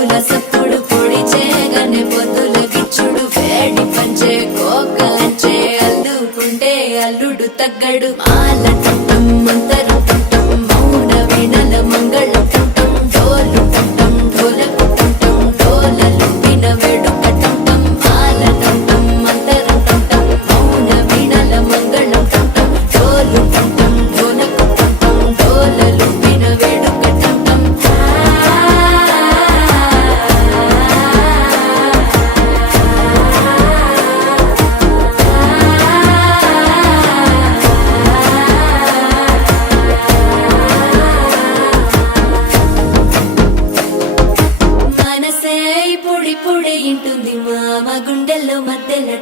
డప్పుల సప్పుడు పొడి చేయగానే పొద్దుల గిచ్చుడు వేడి పంచే కోకలంచే అల్లుకుంటే అల్లుడు తగ్గడు మాల టంటం మంతర టంటం మౌన వీణల మంగళ టంటం డోలు టంటం ఢోలకు టంటం డోలలు విన వేడుక టంటం మాల టంటం మంతర టంటం మౌన వీణల మంగళ టంటం డోలు టంటం ఢోలకు టంటం డోలలు విన వేడుక టంటం మనసే పొడి పొడి ఇంటుంది మామ గుండెల్లో మధ్యలో